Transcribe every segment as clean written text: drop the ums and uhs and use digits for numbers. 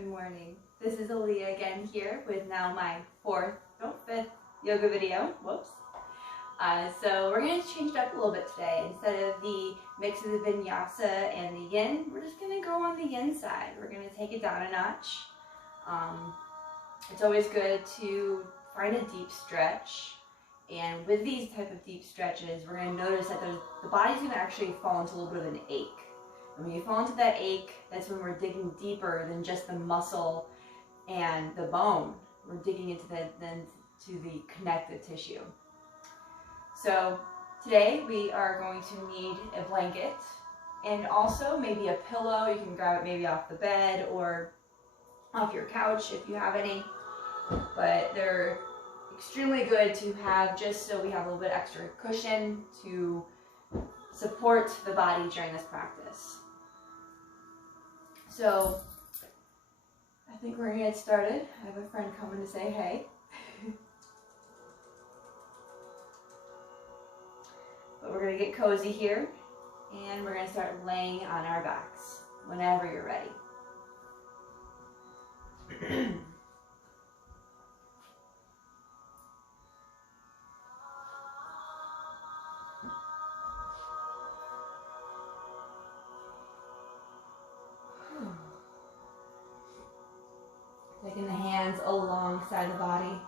Good morning. This is Aaliyah again here with now my fifth yoga video. Whoops. So we're going to change it up a little bit today. Instead of the mix of the vinyasa and the yin, we're just going to go on the yin side. We're going to take it down a notch. It's always good to find a deep stretch. And with these type of deep stretches, we're going to notice that the body's going to actually fall into a little bit of an ache. And when you fall into that ache, that's when we're digging deeper than just the muscle and the bone. We're digging into the connective tissue. So today we are going to need a blanket and also maybe a pillow. You can grab it maybe off the bed or off your couch if you have any. But they're extremely good to have just so we have a little bit extra cushion to support the body during this practice. So I think we're gonna get started. I have a friend coming to say hey. But we're gonna get cozy here and we're gonna start laying on our backs whenever you're ready. Taking the hands alongside the body.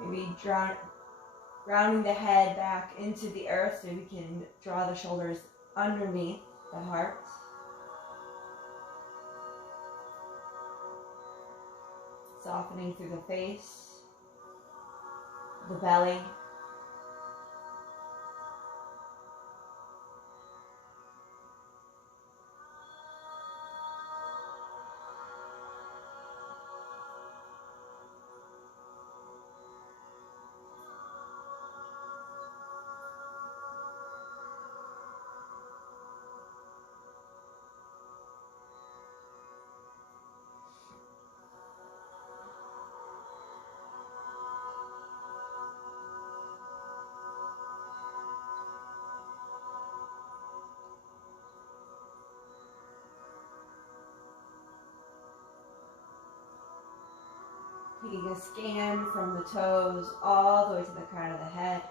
Maybe rounding the head back into the earth so we can draw the shoulders underneath the heart. Softening through the face, the belly. Taking a scan from the toes all the way to the crown of the head.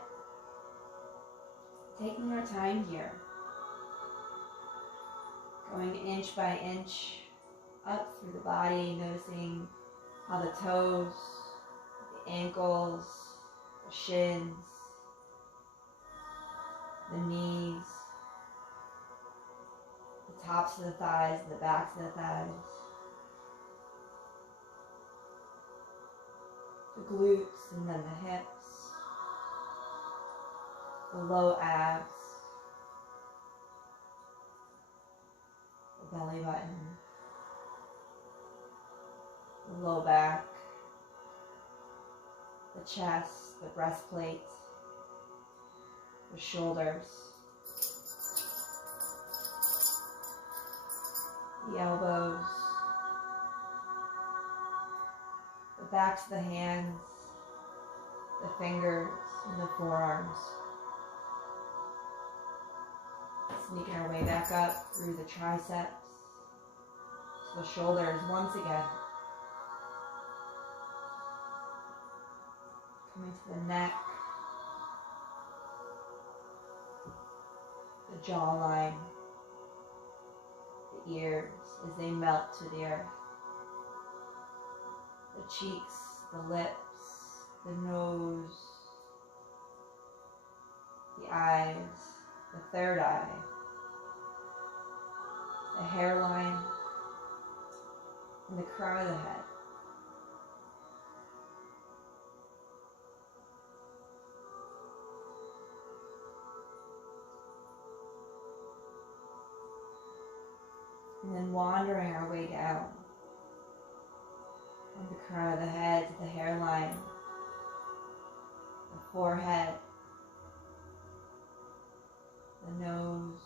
Taking our time here. Going inch by inch up through the body, noticing how the toes, the ankles, the shins, the knees, the tops of the thighs, the backs of the thighs, the glutes and then the hips, the low abs, the belly button, the low back, the chest, the breastplate, the shoulders, the elbows, the backs of the hands, the fingers, and the forearms. Sneaking our way back up through the triceps, to the shoulders once again. Coming to the neck, the jawline, the ears as they melt to the earth. The cheeks, the lips, the nose, the eyes, the third eye, the hairline, and the crown of the head. And then wandering our way down from the crown of the head to the hairline, the forehead, the nose,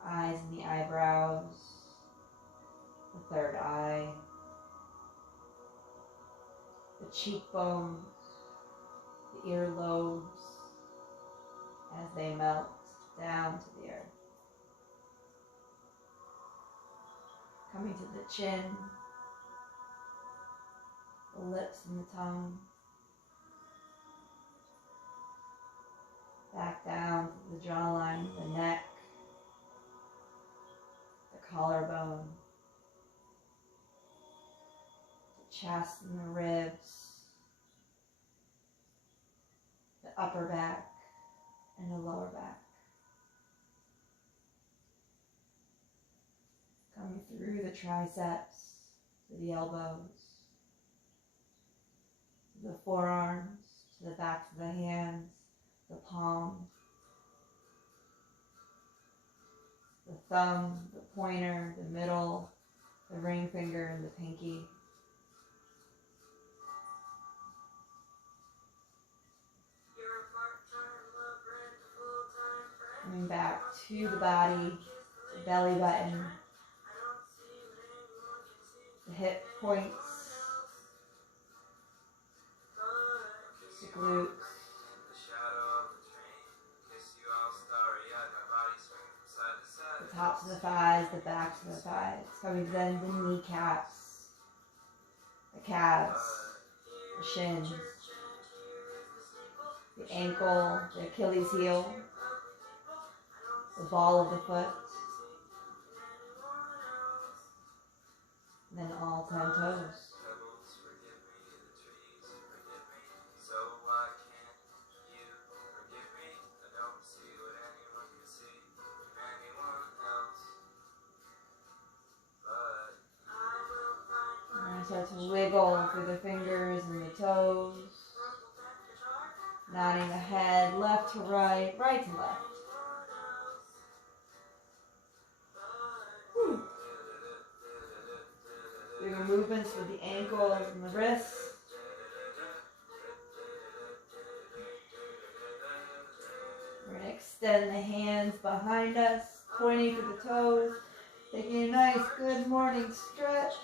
the eyes and the eyebrows, the third eye, the cheekbones, the earlobes, as they melt down to the earth. Coming to the chin, the lips and the tongue. Back down to the jawline, the neck, the collarbone, the chest and the ribs, the upper back and the lower back. Coming through the triceps to the elbows, to the forearms, to the backs of the hands, the palms, the thumb, the pointer, the middle, the ring finger, and the pinky. Coming back to the body, the belly button, the hip points, the glutes, the tops of the thighs, the backs of the thighs. Coming then to the kneecaps, the calves, the shins, the ankle, the Achilles heel, the ball of the foot, and then all 10 toes. Start to wiggle through the fingers and the toes, nodding the head left to right, right to left. Bigger movements with the ankles and the wrists. We're going to extend the hands behind us, pointing to the toes, taking a nice good morning stretch.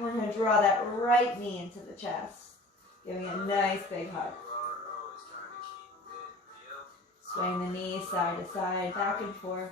We're going to draw that right knee into the chest, giving a nice big hug. Swing the knees side to side, back and forth.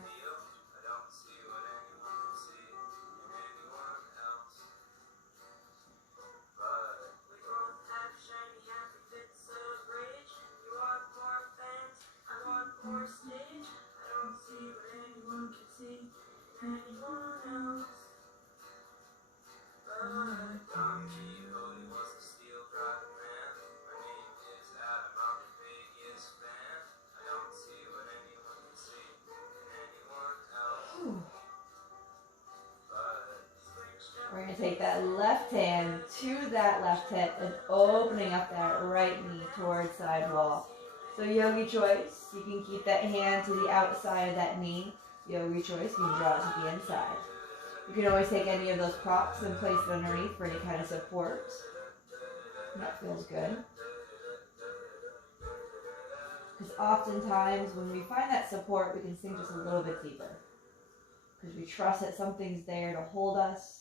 We're going to take that left hand to that left hip and opening up that right knee towards side wall. So yogi choice, you can keep that hand to the outside of that knee. Yogi choice, you can draw it to the inside. You can always take any of those props and place it underneath for any kind of support. That feels good. Because oftentimes when we find that support, we can sink just a little bit deeper. Because we trust that something's there to hold us.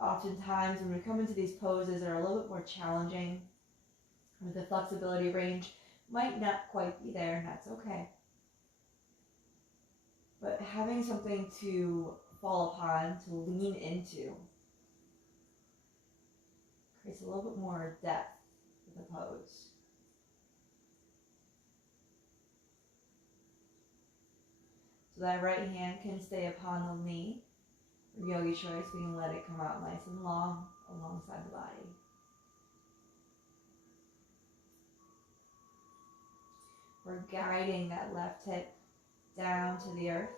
Oftentimes when we come into these poses that are a little bit more challenging, with the flexibility range might not quite be there, and that's okay. But having something to fall upon, to lean into, creates a little bit more depth with the pose. So that right hand can stay upon the knee. For yogi choice, we can let it come out nice and long alongside the body. We're guiding that left hip down to the earth.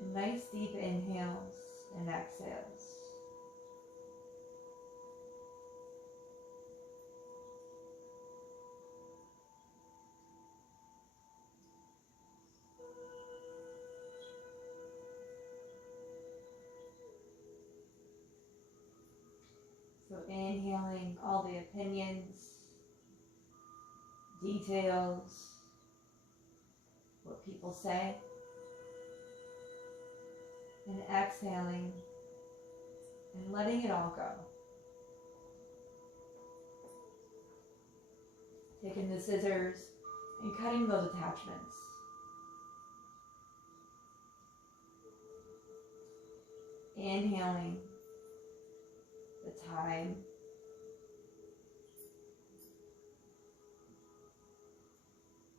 And nice deep inhales and exhales. So inhaling all the opinions, details, what people say, and exhaling and letting it all go. taking the scissors and cutting those attachments. Inhaling the time,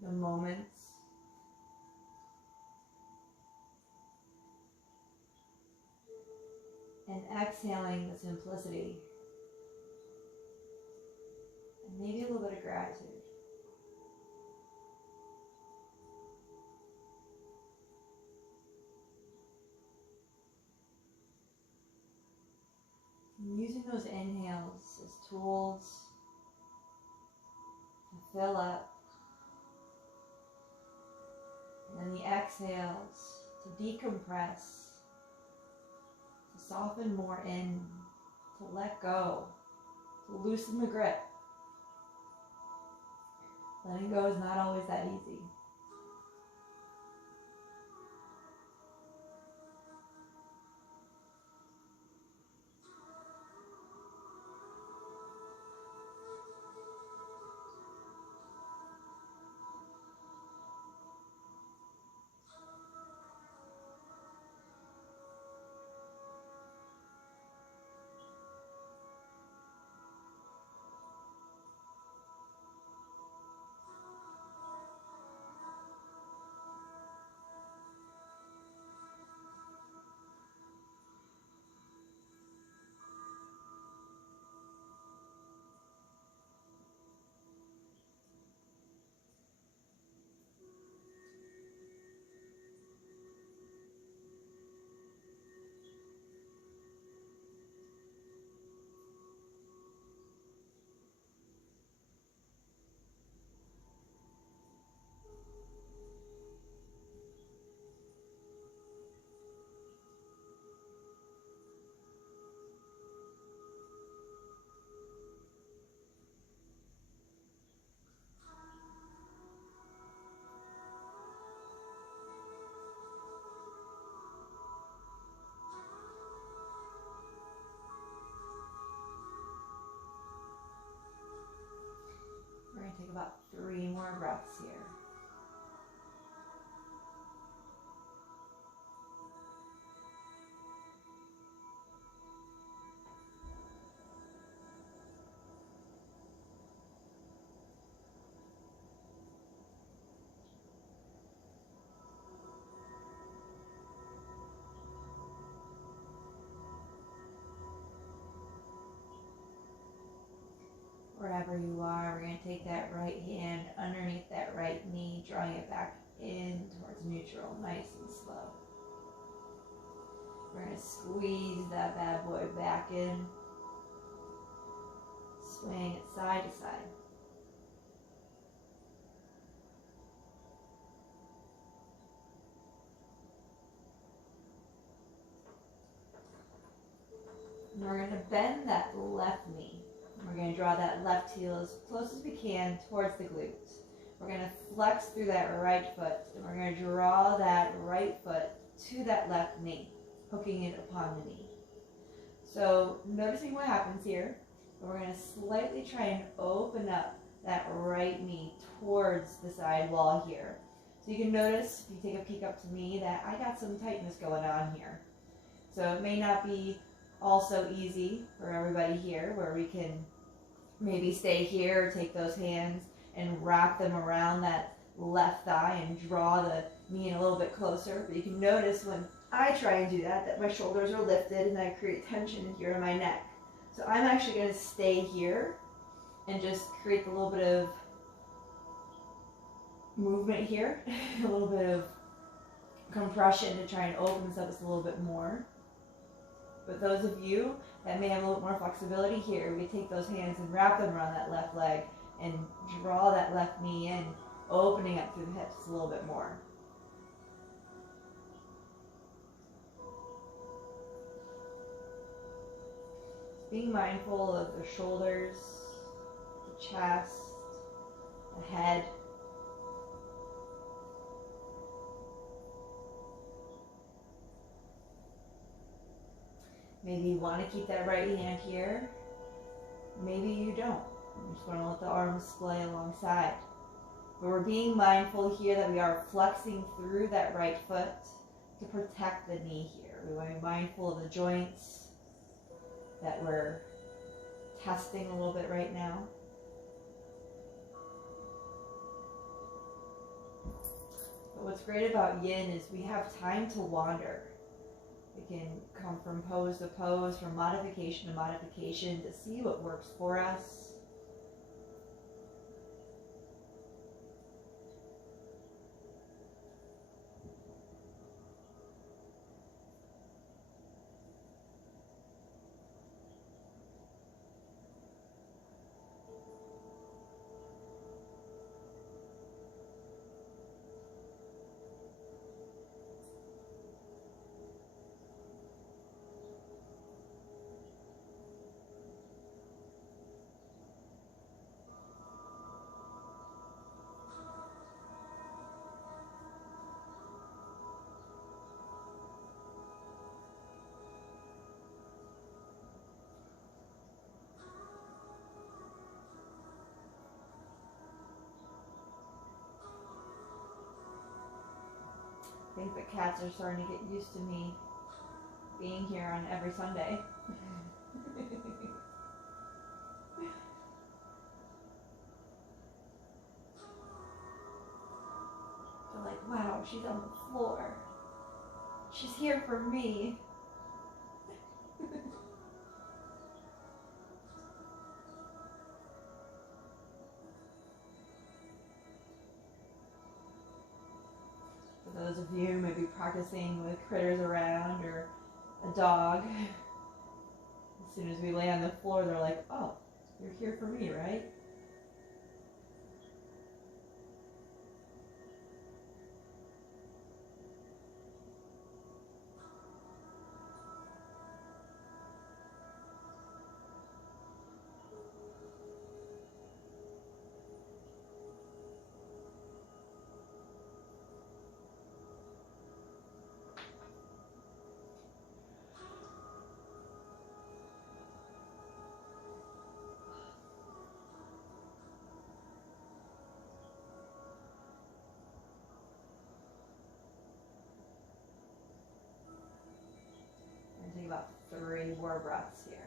the moments, and exhaling the simplicity, and maybe a little bit of gratitude. And using those inhales as tools to fill up, and then the exhales to decompress, to soften more in, to let go, to loosen the grip. Letting go is not always that easy. We're going to take about 3 more breaths here. Wherever you are, we're going to take that right hand underneath that right knee, drawing it back in towards neutral, nice and slow. We're going to squeeze that bad boy back in, swaying it side to side. And we're going to bend that left knee. We're going to draw that left heel as close as we can towards the glutes. We're going to flex through that right foot, and we're going to draw that right foot to that left knee, hooking it upon the knee. So noticing what happens here, we're going to slightly try and open up that right knee towards the side wall here. So you can notice, if you take a peek up to me, that I got some tightness going on here. So it may not be also easy for everybody here, where we can maybe stay here or take those hands and wrap them around that left thigh and draw the knee in a little bit closer. But you can notice when I try and do that, that my shoulders are lifted and I create tension here in my neck. So I'm actually going to stay here and just create a little bit of movement here, a little bit of compression to try and open this up just a little bit more. But those of you that may have a little more flexibility here, we take those hands and wrap them around that left leg and draw that left knee in, opening up through the hips a little bit more. Being mindful of the shoulders, the chest, the head. Maybe you want to keep that right hand here. Maybe you don't. We just want to let the arms splay alongside. But we're being mindful here that we are flexing through that right foot to protect the knee here. We want to be mindful of the joints that we're testing a little bit right now. But what's great about yin is we have time to wander. We can come from pose to pose, from modification to modification to see what works for us. I think the cats are starting to get used to me being here on every Sunday. They're like, wow, she's on the floor. She's here for me. For those of you who may be practicing with critters around or a dog, as soon as we lay on the floor, they're like, oh, you're here for me, right? Take about 3 more breaths here.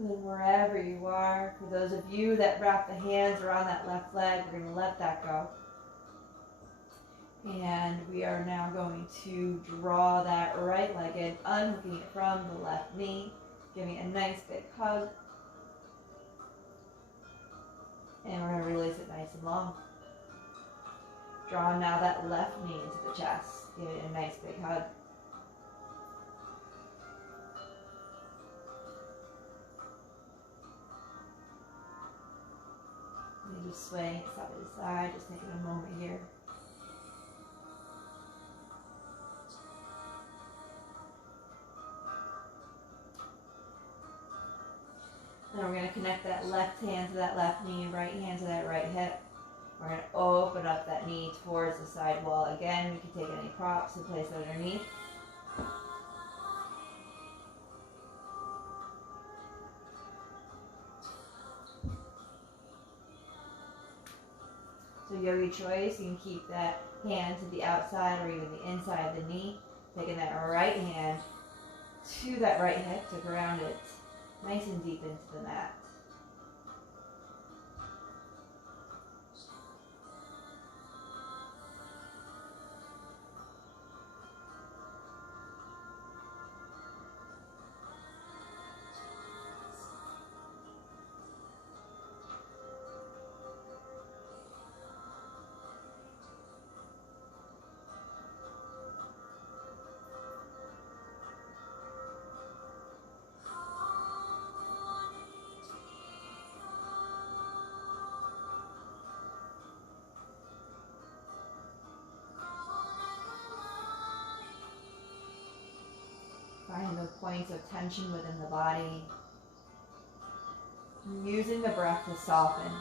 Then wherever you are, for those of you that wrap the hands around that left leg, we're going to let that go. And we are now going to draw that right leg in, unhooking it from the left knee, giving it a nice big hug. And we're going to release it nice and long. Draw now that left knee into the chest, giving it a nice big hug. And just swaying it side to side, just taking a moment here. Then we're going to connect that left hand to that left knee, right hand to that right hip. We're going to open up that knee towards the side wall. Again, we can take any props and place it underneath. So yogi choice, you can keep that hand to the outside or even the inside of the knee. Taking that right hand to that right hip to ground it nice and deep into the mat. points of tension within the body. Using the breath to soften.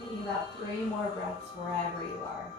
Taking about 3 more breaths wherever you are.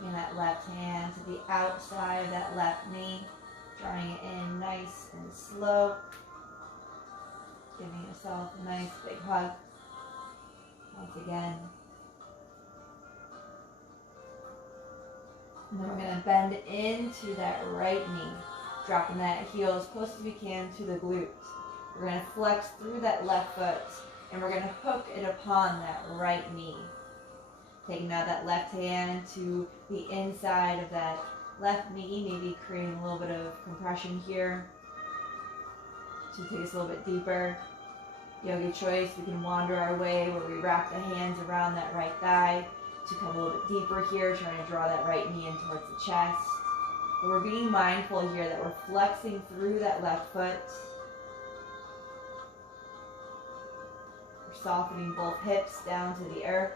Bring that left hand to the outside of that left knee, drawing it in nice and slow. Giving yourself a nice big hug. Once again. And then we're going to bend into that right knee, dropping that heel as close as we can to the glutes. We're going to flex through that left foot, and we're going to hook it upon that right knee. Taking now that left hand to the inside of that left knee, maybe creating a little bit of compression here to take us a little bit deeper. Yogi choice, we can wander our way where we wrap the hands around that right thigh to come a little bit deeper here, trying to draw that right knee in towards the chest. But we're being mindful here that we're flexing through that left foot. We're softening both hips down to the earth.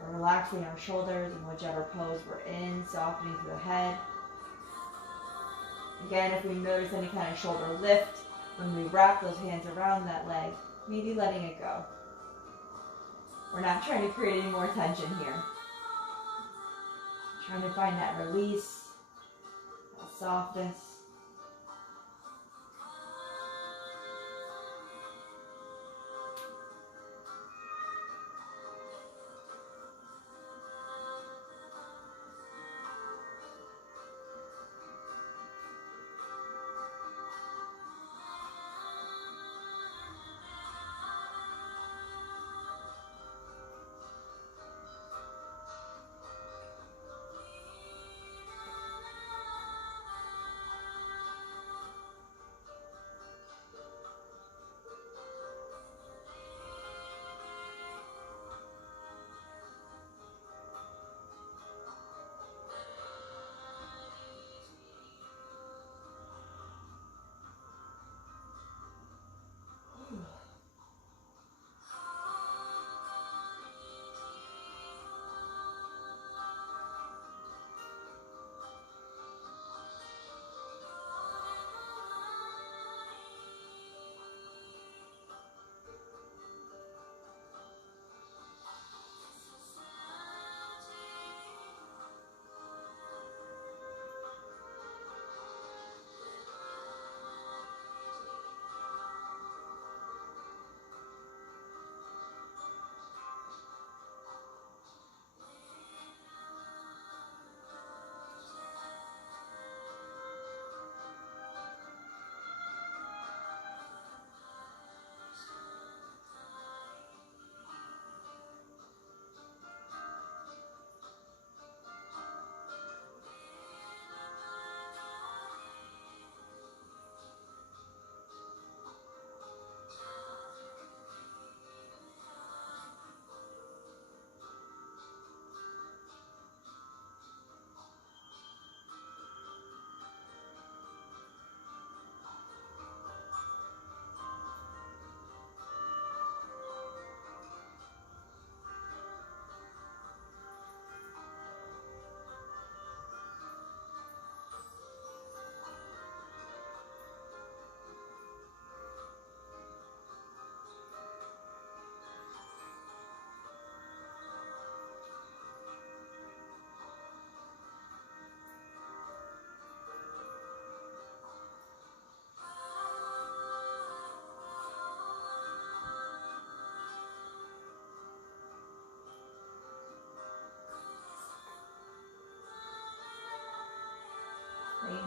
We're relaxing our shoulders in whichever pose we're in, softening through the head. Again, if we notice any kind of shoulder lift, when we wrap those hands around that leg, maybe letting it go. We're not trying to create any more tension here. Trying to find that release, that softness.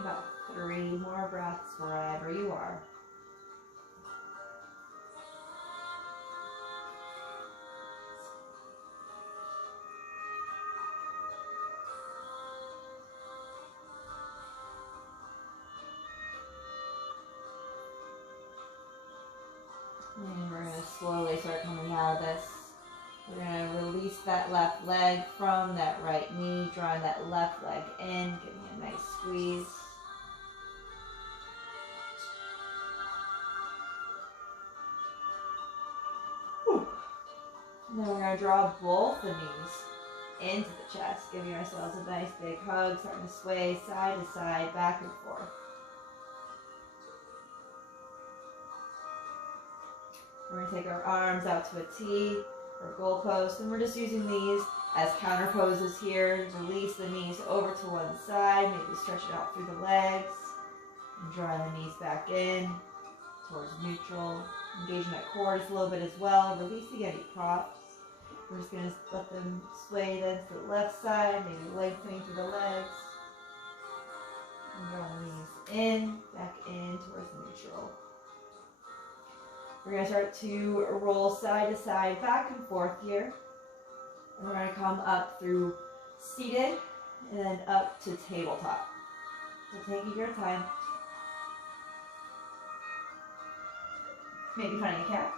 about 3 more breaths wherever you are. And we're going to slowly start coming out of this. We're going to release that left leg from that right knee, drawing that left leg in, giving it a nice squeeze. And then we're going to draw both the knees into the chest, giving ourselves a nice big hug, starting to sway side to side, back and forth. We're going to take our arms out to a T or goalpost, and we're just using these as counter poses here. Release the knees over to one side, maybe stretch it out through the legs, and drawing the knees back in towards neutral. Engaging that core just a little bit as well, releasing any props. We're just going to let them sway then to the left side, maybe lengthening through the legs. And drawing the knees in, back in towards neutral. We're going to start to roll side to side, back and forth here. And we're going to come up through seated and then up to tabletop. So taking your time. Maybe finding a cat.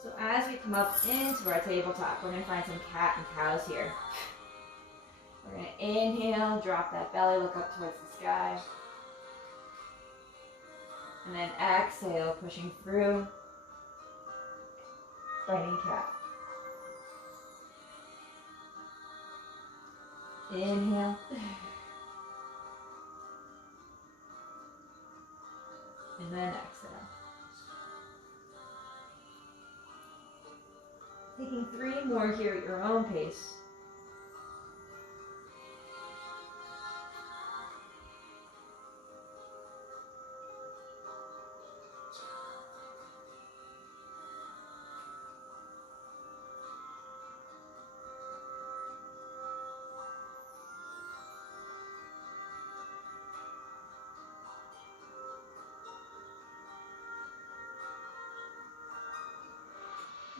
So as we come up into our tabletop, we're going to find some cat and cows here. We're going to inhale, drop that belly, look up towards the sky. And then exhale, pushing through, fighting cat. Inhale. And then exhale. Taking 3 more here at your own pace.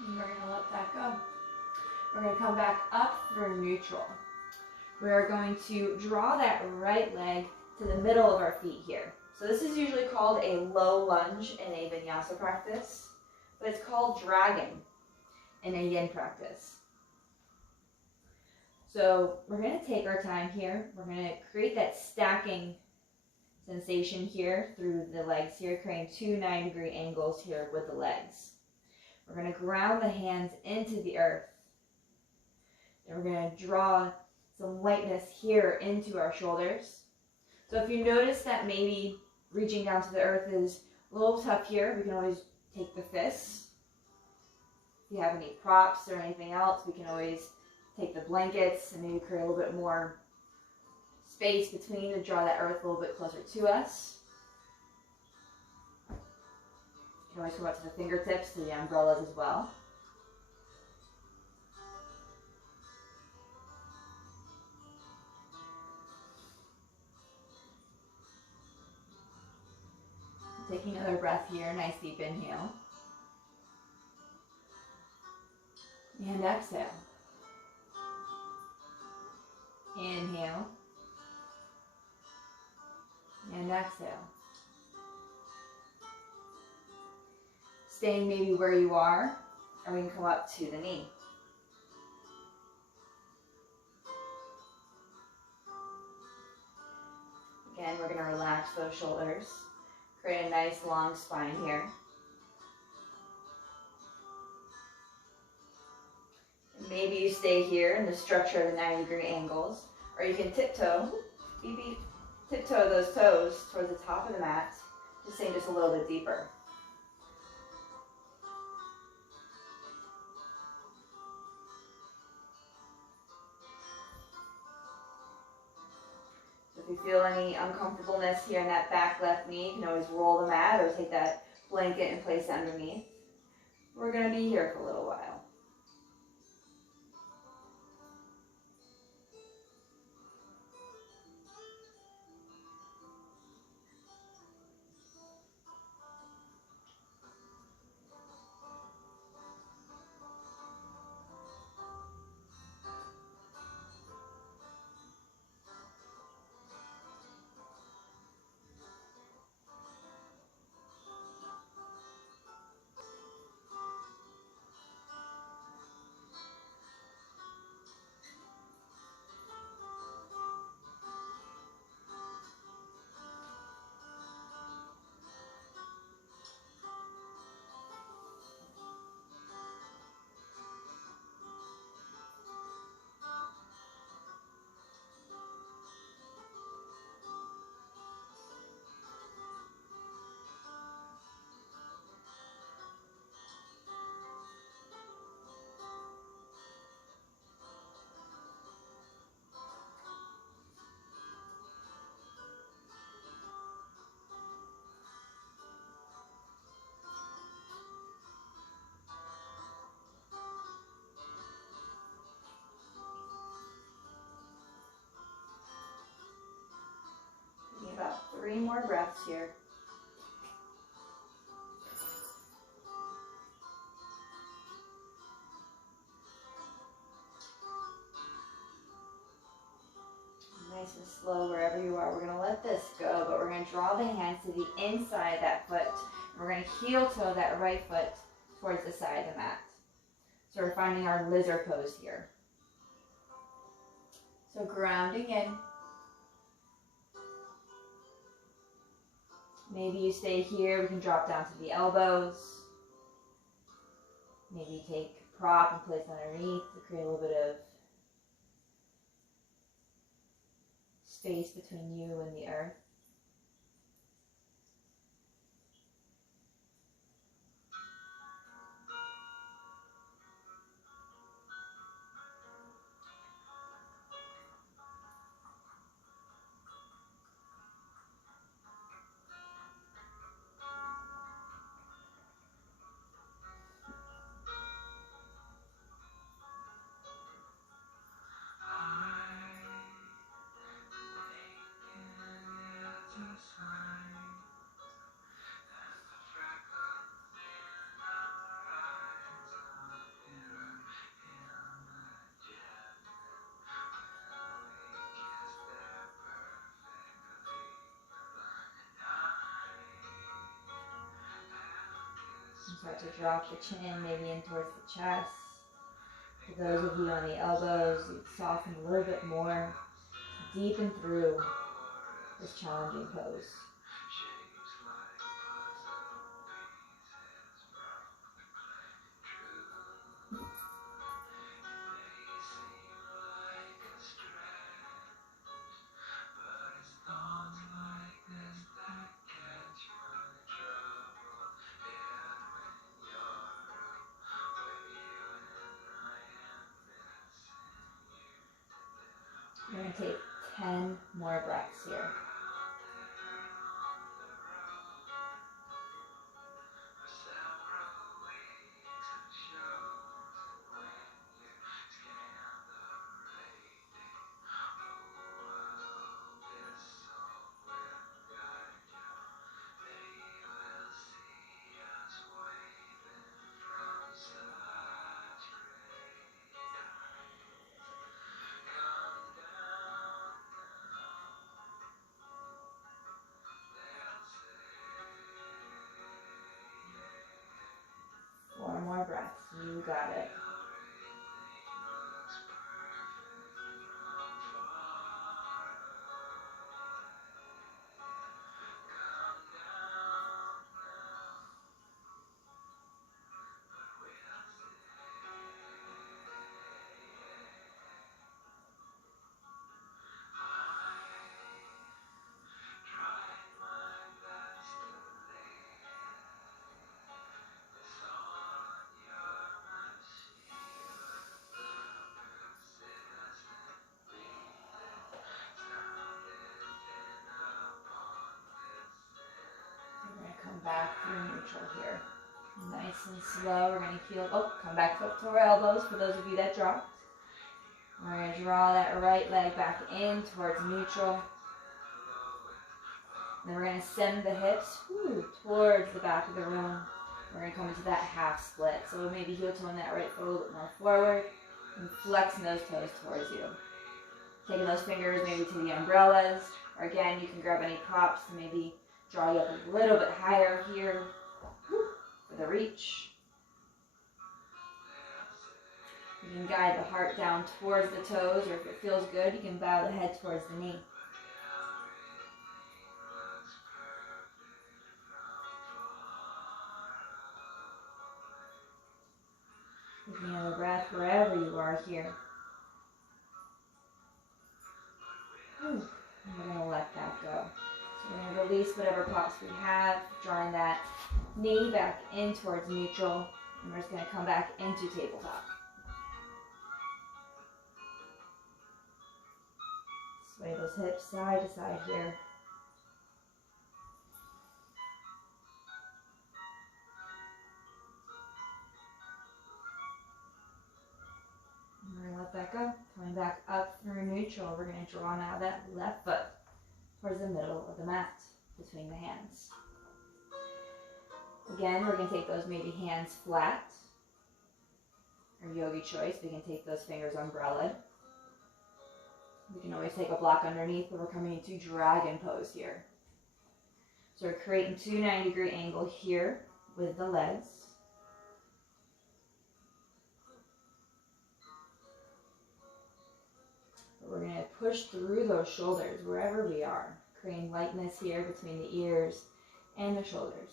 And we're going to let that go. We're going to come back up through neutral. We are going to draw that right leg to the middle of our feet here. So this is usually called a low lunge in a vinyasa practice, but it's called dragon in a yin practice. So we're going to take our time here. We're going to create that stacking sensation here through the legs here, creating 2 90-degree angles here with the legs. We're going to ground the hands into the earth. And we're going to draw some lightness here into our shoulders. So if you notice that maybe reaching down to the earth is a little tough here, we can always take the fists. If you have any props or anything else, we can always take the blankets and maybe create a little bit more space between to draw that earth a little bit closer to us. You can always come up to the fingertips, to the umbrellas as well. Taking another breath here, nice deep inhale. And exhale. Inhale. And exhale. Staying maybe where you are, or we can come up to the knee. Again, we're going to relax those shoulders. Create a nice long spine here. And maybe you stay here in the structure of the 90-degree angles, or you can tiptoe, tiptoe those toes towards the top of the mat, just sink just a little bit deeper. If you feel any uncomfortableness here in that back left knee, you can always roll the mat or take that blanket and place it underneath. We're going to be here for a little while. 3 more breaths here. Nice and slow wherever you are. We're going to let this go, but we're going to draw the hands to the inside of that foot. We're going to heel toe that right foot towards the side of the mat. So we're finding our lizard pose here. So grounding in. Maybe you stay here. We can drop down to the elbows. Maybe take a prop and place underneath to create a little bit of space between you and the earth. Start to drop the chin maybe in towards the chest. For those of you on the elbows, you soften a little bit more, deepen through this challenging pose. We're going to take 10 more breaths here. Four more breaths. You got it. Come back through neutral here. Nice and slow. We're going to heel. Oh, come back up to our elbows for those of you that dropped. We're going to draw that right leg back in towards neutral. Then we're going to send the hips towards the back of the room. We're going to come into that half split. So maybe heel toeing that right foot a little bit more forward and flexing those toes towards you. Taking those fingers maybe to the umbrellas. Or again, you can grab any props to maybe draw you up a little bit higher here for the reach. You can guide the heart down towards the toes, or if it feels good, you can bow the head towards the knee. Taking another breath wherever you are here. And we're going to let that go. So we're going to release whatever props we have, drawing that knee back in towards neutral, and we're just going to come back into tabletop. Sway those hips side to side here. We're going to let that go. Coming back up through neutral, we're going to draw now that left foot towards the middle of the mat. between the hands. Again, we're going to take those maybe hands flat, or yogi choice. We can take those fingers umbrellaed. We can always take a block underneath, but we're coming into dragon pose here. So we're creating 2 90-degree angle here with the legs. But we're going to push through those shoulders wherever we are, creating lightness here between the ears and the shoulders.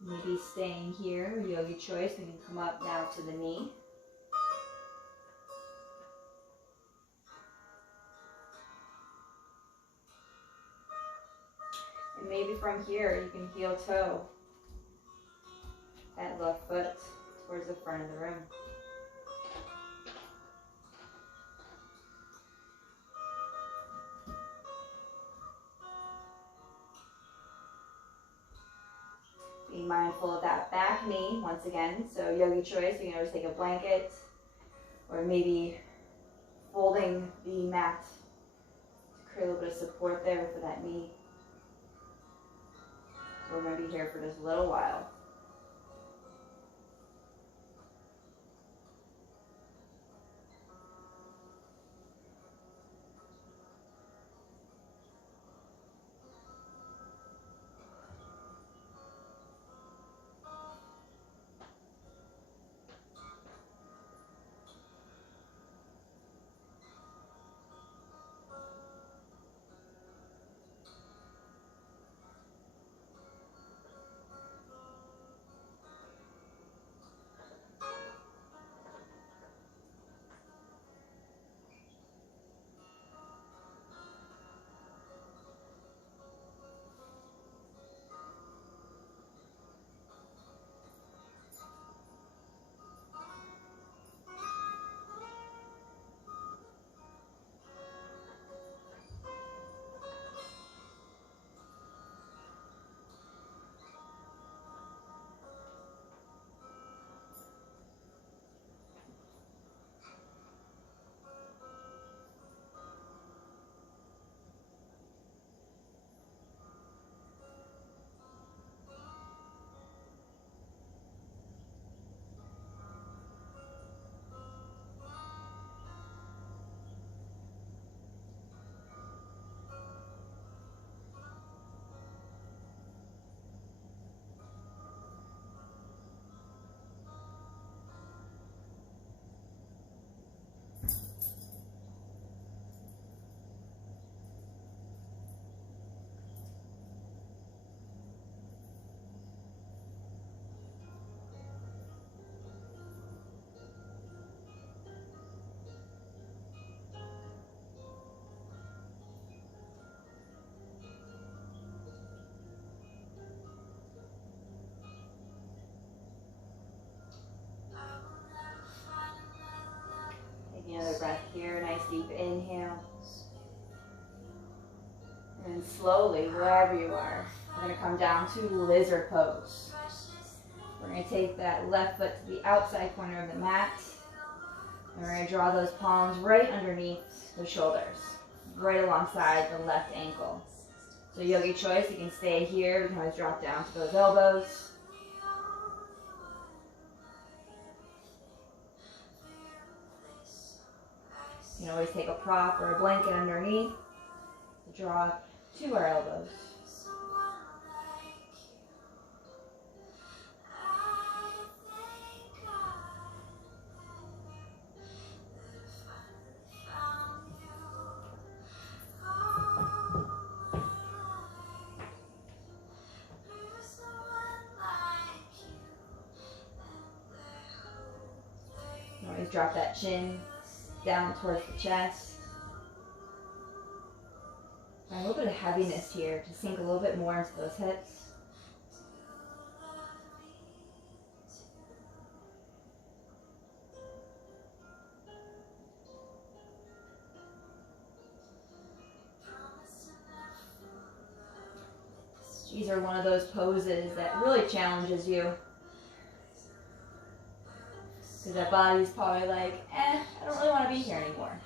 Maybe staying here, yogi choice, we can come up now to the knee. And maybe from here, you can heel toe that left foot towards the front of the room. Being mindful of that back knee once again. So yogi choice, you can always take a blanket or maybe folding the mat to create a little bit of support there for that knee. So we're going to be here for just a little while. Another breath here, nice deep inhale. And then slowly, wherever you are, we're going to come down to lizard pose. We're going to take that left foot to the outside corner of the mat. And we're going to draw those palms right underneath the shoulders, right alongside the left ankle. So yogi choice, you can stay here. We can always drop down to those elbows. You can always take a prop or a blanket underneath to draw to our elbows. always drop that chin down towards the chest. A little bit of heaviness here to sink a little bit more into those hips. These are one of those poses that really challenges you. Because that body's probably like, I don't really want to be here anymore.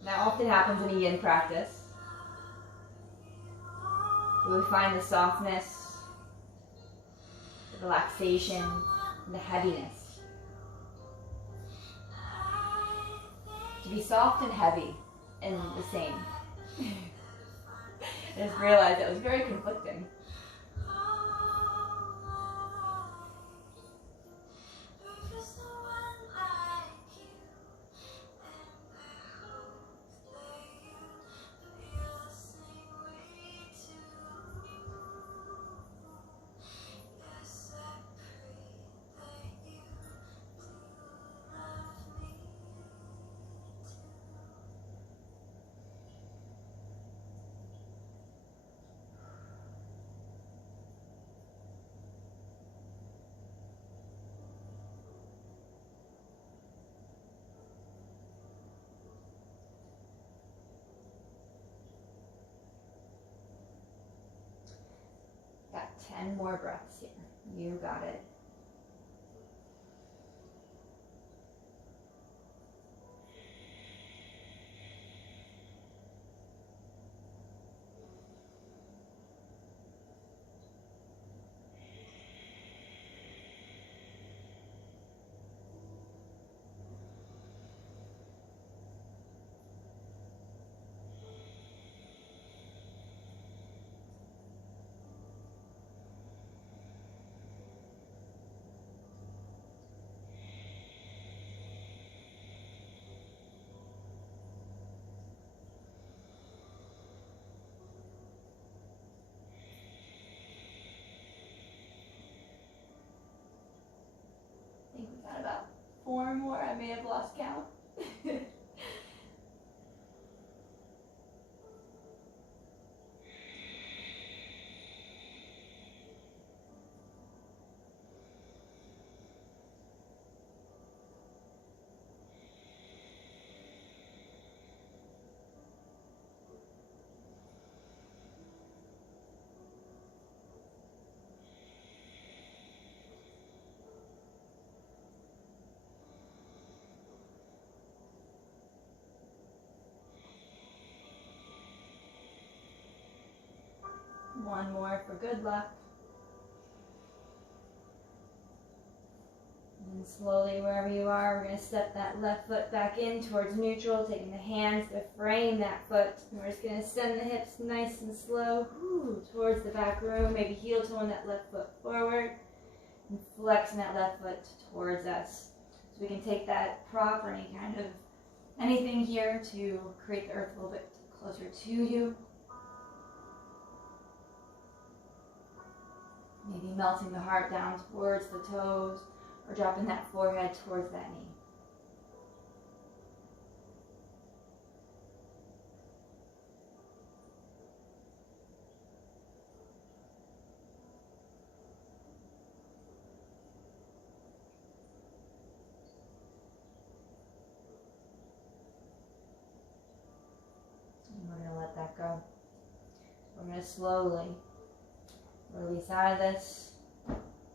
And that often happens in a yin practice. Where we find the softness, the relaxation, and the heaviness. To be soft and heavy in the same. I just realized that was very conflicting. Got 10 more breaths here. You got it. I think we've got about 4 more. I may have lost count. One more for good luck. And slowly, wherever you are, we're going to step that left foot back in towards neutral, taking the hands to frame that foot. And we're just going to send the hips nice and slow towards the back room. Maybe heel toeing that left foot forward and flexing that left foot towards us. So we can take that prop or any kind of anything here to create the earth a little bit closer to you. Maybe melting the heart down towards the toes or dropping that forehead towards that knee. And we're going to let that go. We're going to slowly release out of this,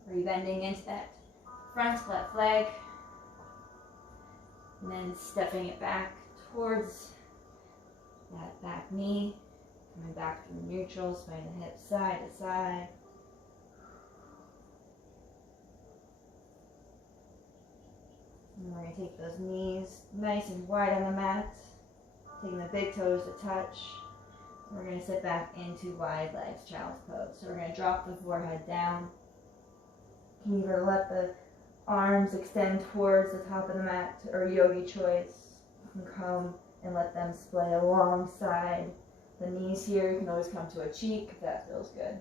rebending into that front left leg, and then stepping it back towards that back knee, coming back from neutral, swaying the hips side to side. And we're going to take those knees nice and wide on the mat, taking the big toes to touch. We're going to sit back into wide legs, child's pose. So we're going to drop the forehead down. You can either let the arms extend towards the top of the mat or yogi choice. You can come and let them splay alongside the knees here. You can always come to a cheek if that feels good.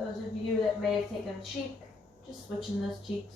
those of you that may have taken a cheek, just switching those cheeks.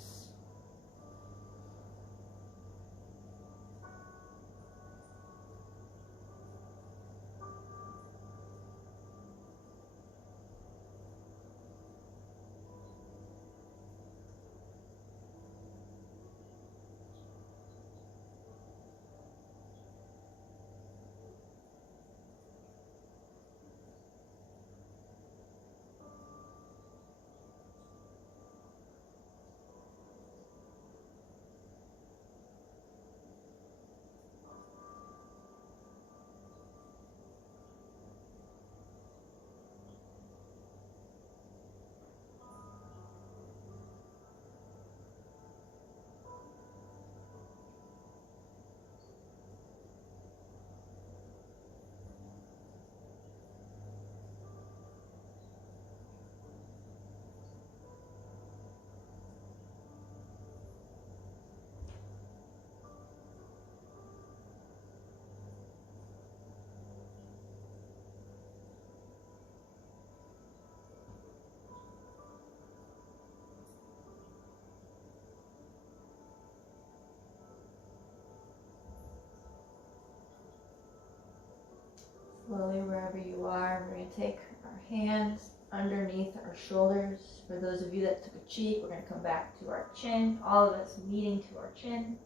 Slowly, wherever you are, we're going to take our hands underneath our shoulders. For those of you that took a cheek, we're going to come back to our chin, all of us meeting to our chin.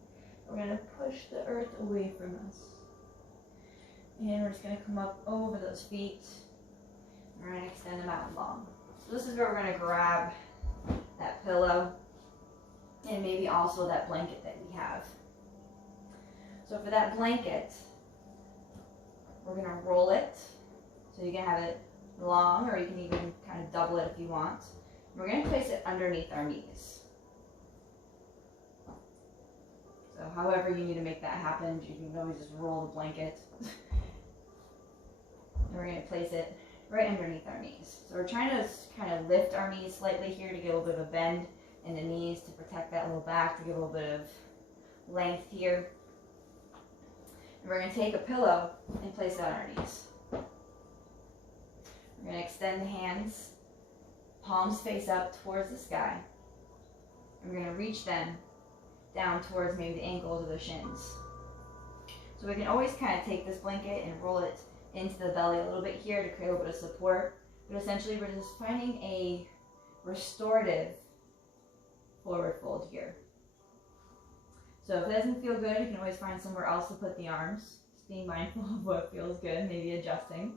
We're going to push the earth away from us. And we're just going to come up over those feet. We're going to extend them out long. So this is where we're going to grab that pillow and maybe also that blanket that we have. So for that blanket, we're going to roll it, so you can have it long, or you can even kind of double it if you want. We're going to place it underneath our knees. So however you need to make that happen, you can always just roll the blanket. And we're going to place it right underneath our knees. So we're trying to kind of lift our knees slightly here to get a little bit of a bend in the knees to protect that little back, to give a little bit of length here. And we're going to take a pillow and place it on our knees. We're going to extend the hands, palms face up towards the sky. And we're going to reach them down towards maybe the ankles or the shins. So we can always kind of take this blanket and roll it into the belly a little bit here to create a little bit of support. But essentially we're just finding a restorative forward fold here. So if it doesn't feel good, you can always find somewhere else to put the arms. Just being mindful of what feels good, maybe adjusting.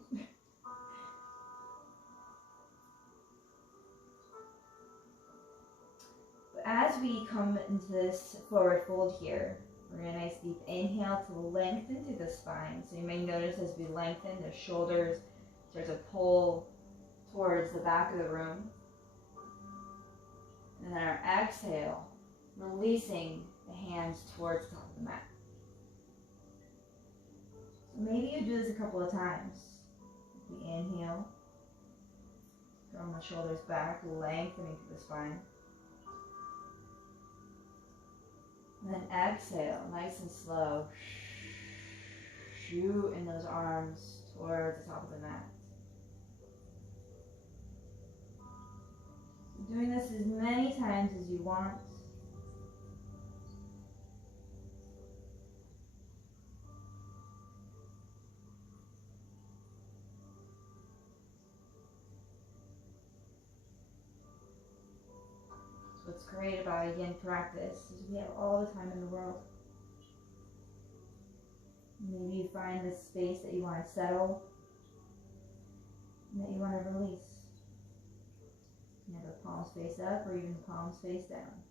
But as we come into this forward fold here, we're going to nice deep inhale to lengthen through the spine. So you may notice as we lengthen, the shoulders start to pull towards the back of the room. And then our exhale, releasing the hands towards the top of the mat. So maybe you do this a couple of times. We inhale, drawing the shoulders back, lengthening through the spine. And then exhale, nice and slow. Shoot in those arms towards the top of the mat. Doing this as many times as you want. What's great about a yin practice is we have all the time in the world. Maybe you find this space that you want to settle and that you want to release. You have the palms face up or even palms face down.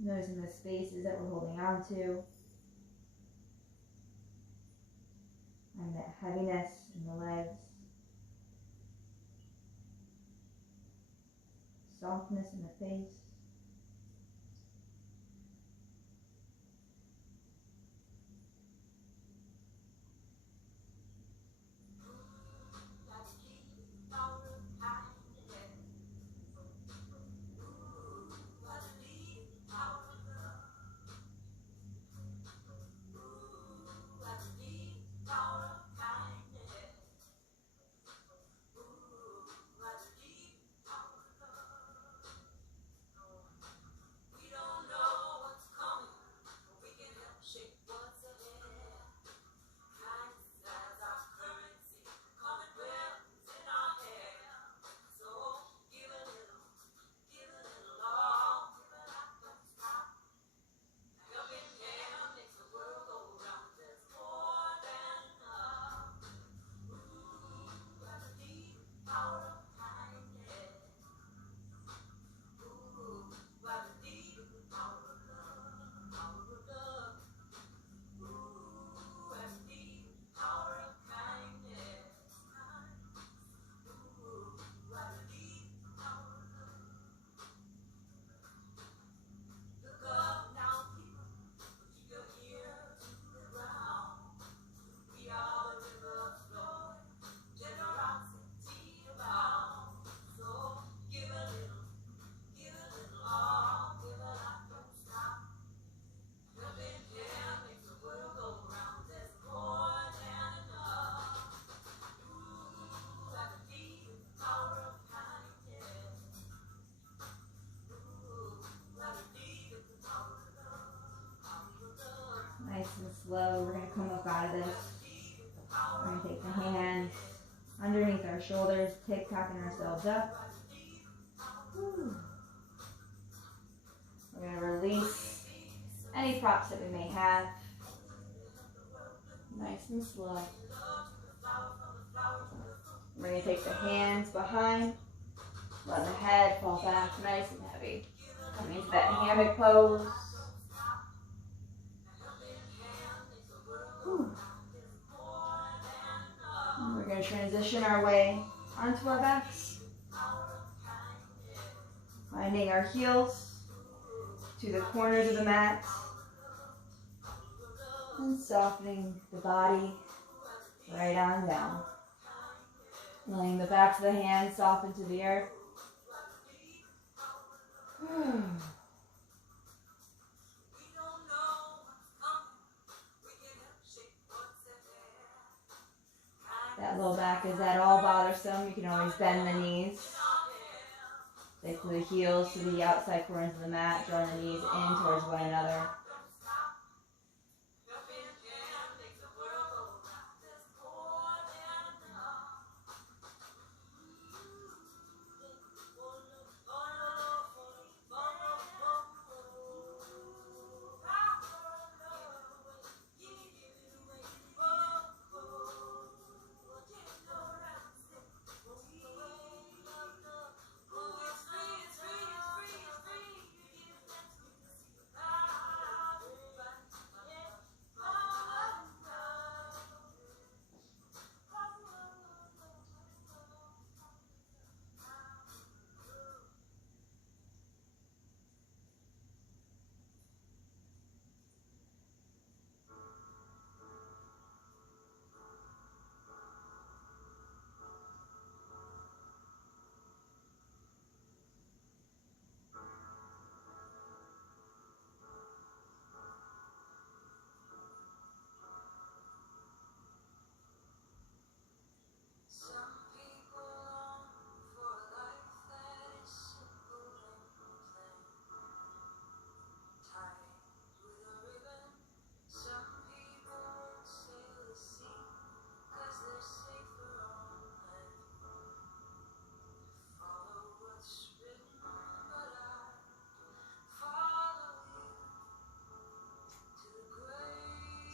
Noticing the spaces that we're holding on to. And that heaviness in the legs. Softness in the face. slow. We're going to come up out of this. We're going to take the hands underneath our shoulders, tick-tocking ourselves up. Whew. We're going to release any props that we may have. Nice and slow. We're going to take the hands behind, let the head fall back nice and heavy. Coming into that hammock pose. Whew. And we're going to transition our way onto our backs, finding our heels to the corners of the mat and softening the body right on down. Letting the backs of the hands soften to the earth. That low back is at all bothersome. You can always bend the knees. Take the heels to the outside corners of the mat, drawing the knees in towards one another.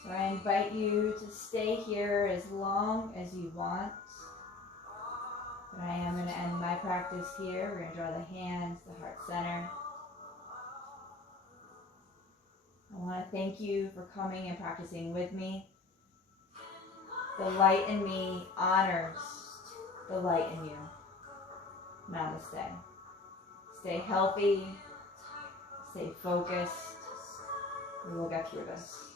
So I invite you to stay here as long as you want. But I am going to end my practice here. We're going to draw the hands, the heart center. I want to thank you for coming and practicing with me. The light in me honors the light in you. Namaste. Stay healthy. Stay focused. We will get through this.